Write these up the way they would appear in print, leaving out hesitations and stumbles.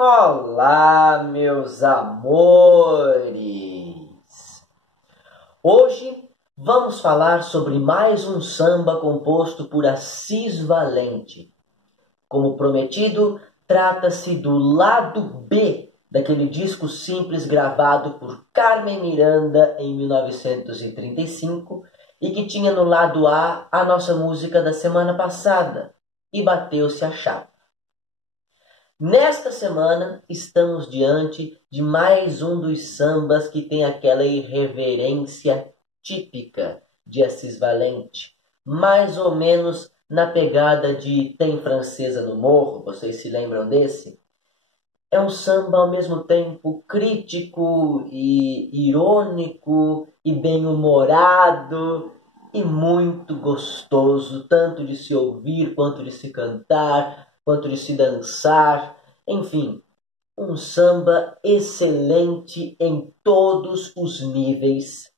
Olá, meus amores! Hoje vamos falar sobre mais um samba composto por Assis Valente. Como prometido, trata-se do lado B daquele disco simples gravado por Carmen Miranda em 1935 e que tinha no lado A a nossa música da semana passada, E Bateu-se a Chapa. Nesta semana, estamos diante de mais um dos sambas que tem aquela irreverência típica de Assis Valente, mais ou menos na pegada de Tem Francesa no Morro, vocês se lembram desse? É um samba ao mesmo tempo crítico e irônico e bem-humorado e muito gostoso, tanto de se ouvir quanto de se cantar, quanto de se dançar, enfim, um samba excelente em todos os níveis,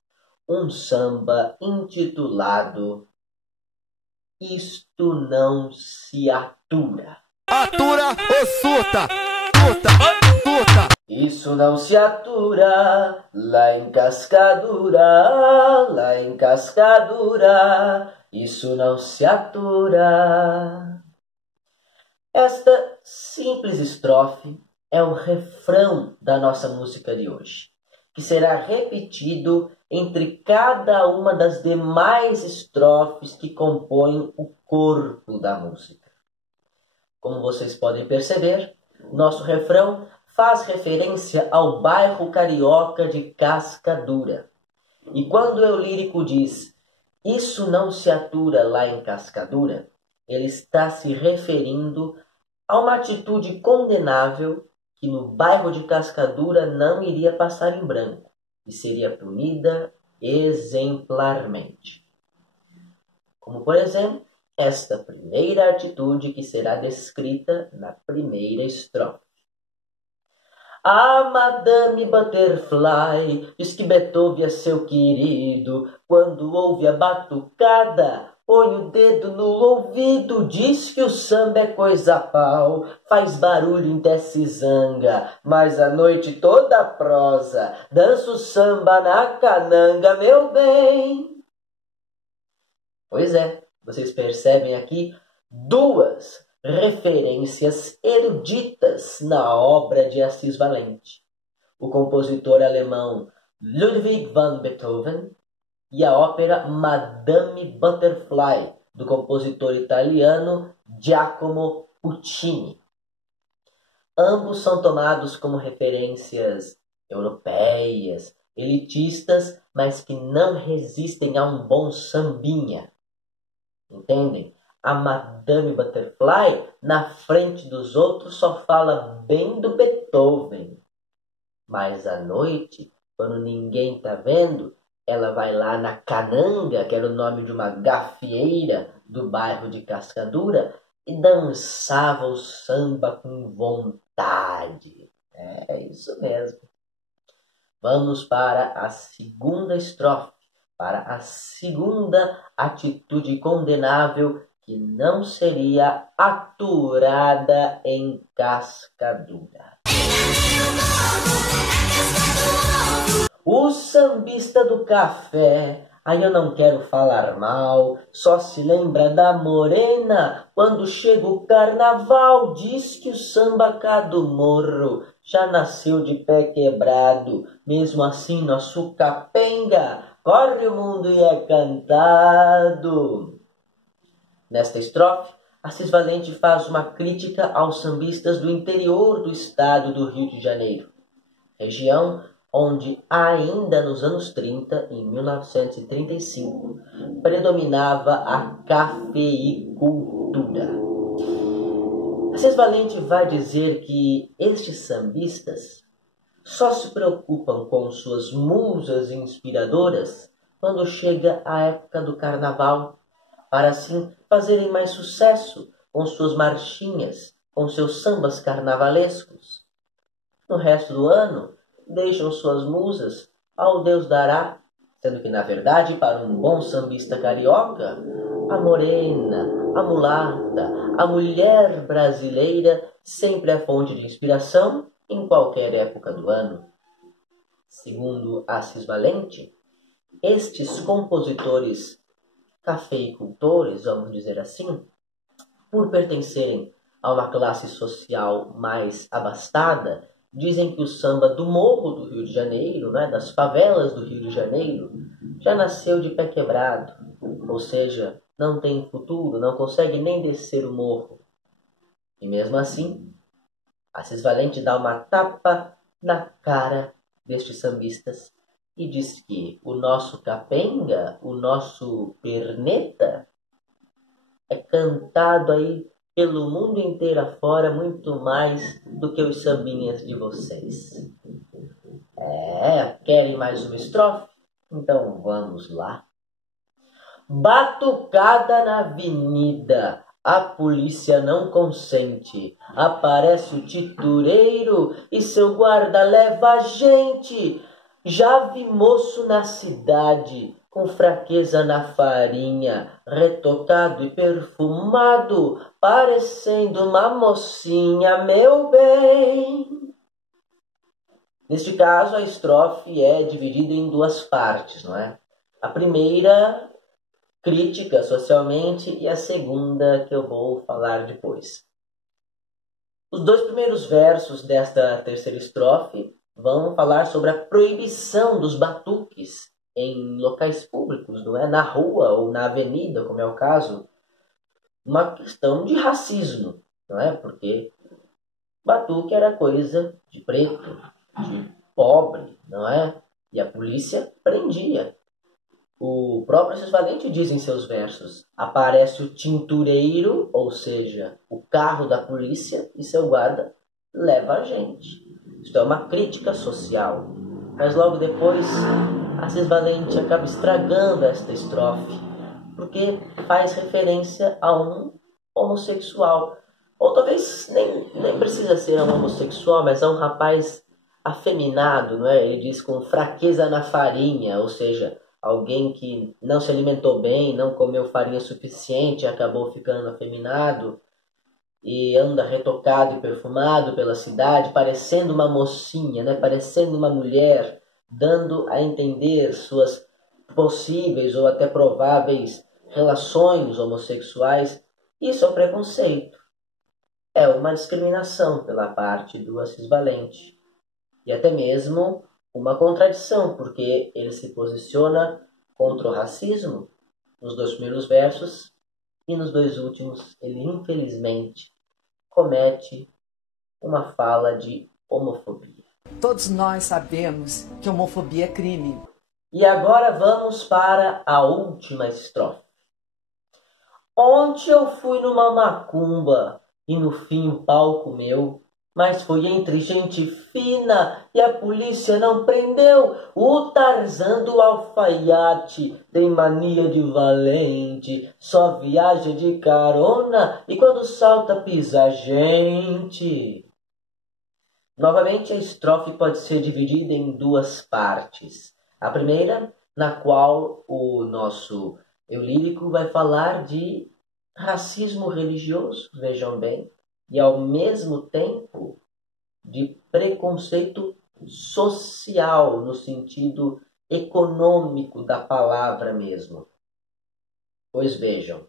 um samba intitulado Isto Não Se Atura. Atura ou surta? Surta, surta. Isso não se atura, lá em Cascadura, isso não se atura. Esta simples estrofe é o refrão da nossa música de hoje, que será repetido entre cada uma das demais estrofes que compõem o corpo da música. Como vocês podem perceber, nosso refrão faz referência ao bairro carioca de Cascadura. E quando o lírico diz "Isso não se atura lá em Cascadura", ele está se referindo a uma atitude condenável que no bairro de Cascadura não iria passar em branco e seria punida exemplarmente. Como, por exemplo, esta primeira atitude que será descrita na primeira estrofe. A Madame Butterfly diz que Beethoven é seu querido. Quando ouve a batucada, põe o dedo no ouvido. Diz que o samba é coisa pau, faz barulho em se zanga, mas a noite toda prosa, dança o samba na cananga, meu bem. Pois é, vocês percebem aqui duas referências eruditas na obra de Assis Valente. O compositor alemão Ludwig van Beethoven e a ópera Madame Butterfly, do compositor italiano Giacomo Puccini. Ambos são tomados como referências europeias, elitistas, mas que não resistem a um bom sambinha. Entendem? A Madame Butterfly, na frente dos outros, só fala bem do Beethoven. Mas à noite, quando ninguém está vendo, ela vai lá na Cananga, que era o nome de uma gafieira do bairro de Cascadura, e dançava o samba com vontade. É isso mesmo. Vamos para a segunda estrofe, para a segunda atitude condenável que não seria aturada em Cascadura. O sambista do café, aí eu não quero falar mal, só se lembra da morena quando chega o carnaval. Diz que o samba cá do morro já nasceu de pé quebrado, mesmo assim nosso capenga corre o mundo e é cantado. Nesta estrofe, Assis Valente faz uma crítica aos sambistas do interior do estado do Rio de Janeiro, região onde ainda nos anos 30, em 1935, predominava a cafeicultura. Assis Valente vai dizer que estes sambistas só se preocupam com suas musas inspiradoras quando chega a época do carnaval, para assim fazerem mais sucesso com suas marchinhas, com seus sambas carnavalescos. No resto do ano, deixam suas musas ao Deus dará, sendo que, na verdade, para um bom sambista carioca, a morena, a mulata, a mulher brasileira, sempre é fonte de inspiração em qualquer época do ano. Segundo Assis Valente, estes compositores cafeicultores, vamos dizer assim, por pertencerem a uma classe social mais abastada, dizem que o samba do morro do Rio de Janeiro, né, das favelas do Rio de Janeiro, já nasceu de pé quebrado, ou seja, não tem futuro, não consegue nem descer o morro. E mesmo assim, Assis Valente dá uma tapa na cara destes sambistas e diz que o nosso capenga, o nosso perneta, é cantado aí pelo mundo inteiro afora muito mais do que os sambinhas de vocês. Querem mais uma estrofe? Então vamos lá. Batucada na avenida, a polícia não consente. Aparece o titureiro e seu guarda leva a gente. Já vi moço na cidade, com fraqueza na farinha, retocado e perfumado, parecendo uma mocinha, meu bem. Neste caso, a estrofe é dividida em duas partes, não é? A primeira, crítica socialmente, e a segunda, que eu vou falar depois. Os dois primeiros versos desta terceira estrofe vão falar sobre a proibição dos batuques em locais públicos, não é? Na rua ou na avenida, como é o caso. Uma questão de racismo, não é? Porque batuque era coisa de preto, de pobre, não é? E a polícia prendia. O próprio Assis Valente diz em seus versos: aparece o tintureiro, ou seja, o carro da polícia, e seu guarda leva a gente. Isto é uma crítica social. Mas logo depois, Assis Valente acaba estragando esta estrofe, porque faz referência a um homossexual. Ou talvez nem precisa ser um homossexual, mas a um rapaz afeminado, não é? Ele diz com fraqueza na farinha, ou seja, alguém que não se alimentou bem, não comeu farinha suficiente, acabou ficando afeminado e anda retocado e perfumado pela cidade, parecendo uma mocinha, né? Parecendo uma mulher, dando a entender suas possíveis ou até prováveis relações homossexuais. Isso é um preconceito. É uma discriminação pela parte do Assis Valente. E até mesmo uma contradição, porque ele se posiciona contra o racismo nos dois primeiros versos e nos dois últimos ele, infelizmente, comete uma fala de homofobia. Todos nós sabemos que homofobia é crime. E agora vamos para a última estrofe. Ontem eu fui numa macumba e no fim o pau comeu, mas foi entre gente fina e a polícia não prendeu. O Tarzan do alfaiate tem mania de valente, só viaja de carona e quando salta pisa gente. Novamente a estrofe pode ser dividida em duas partes. A primeira, na qual o nosso eu lírico vai falar de racismo religioso, vejam bem, e ao mesmo tempo de preconceito social, no sentido econômico da palavra mesmo. Pois vejam,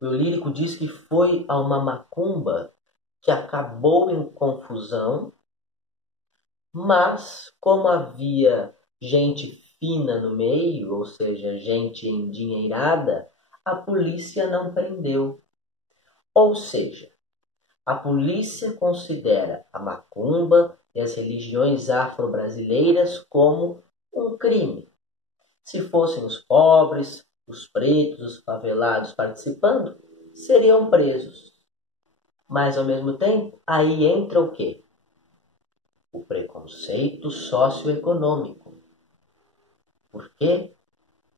o lírico diz que foi a uma macumba que acabou em confusão, mas como havia gente fina no meio, ou seja, gente endinheirada, a polícia não prendeu. Ou seja, a polícia considera a macumba e as religiões afro-brasileiras como um crime. Se fossem os pobres, os pretos, os favelados participando, seriam presos. Mas, ao mesmo tempo, aí entra o quê? O preconceito socioeconômico. Porque,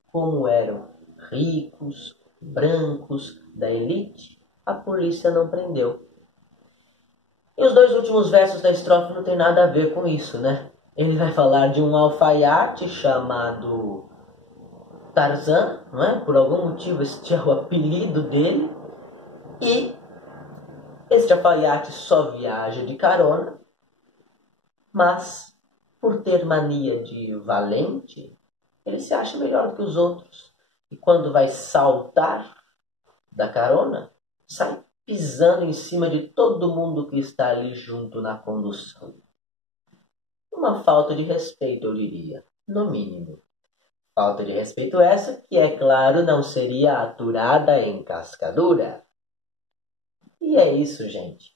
como eram ricos, brancos, da elite, a polícia não prendeu. E os dois últimos versos da estrofe não tem nada a ver com isso, né? Ele vai falar de um alfaiate chamado Tarzan, não é? Por algum motivo este é o apelido dele. E este alfaiate só viaja de carona, mas por ter mania de valente, ele se acha melhor que os outros. E quando vai saltar da carona, sai pisando em cima de todo mundo que está ali junto na condução. Uma falta de respeito, eu diria, no mínimo. Falta de respeito essa que, é claro, não seria aturada em cascadura. E é isso, gente.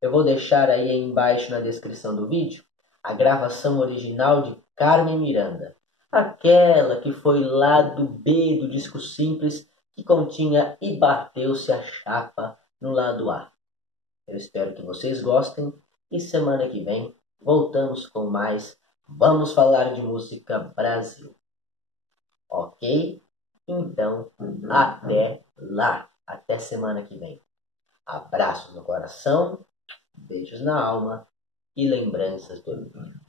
Eu vou deixar aí embaixo na descrição do vídeo a gravação original de Carmen Miranda. Aquela que foi lá do B do disco simples que continha E Bateu-se a Chapa no lado A. Eu espero que vocês gostem e semana que vem voltamos com mais Vamos Falar de Música Brasil. Ok? Então, até lá. Até semana que vem. Abraços no coração, beijos na alma e lembranças do orgulho.